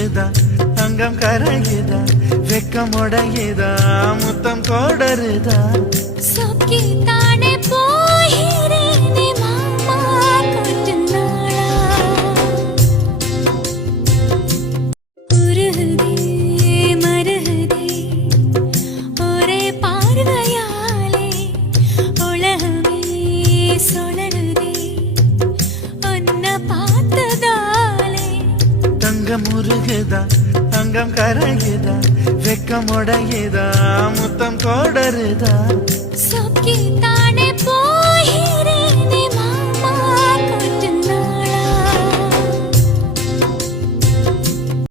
முருகுதா அங்கம் கரையுதா வெக்கம் உடையுதா முத்தம் கோடருதா சொக்கி தானே போகிறேனே மாமா கொஞ்ச நாளா உருகுதே மருகுதே ஒரே பார்வையாலே உலகமே சுழலுதே உன்னை பார்த்ததாலே தங்கம் முருகுதா அங்கம் கரையுதா வெக்கம் உடையுதா முத்தம் கோடருதா சொக்கி தானே போ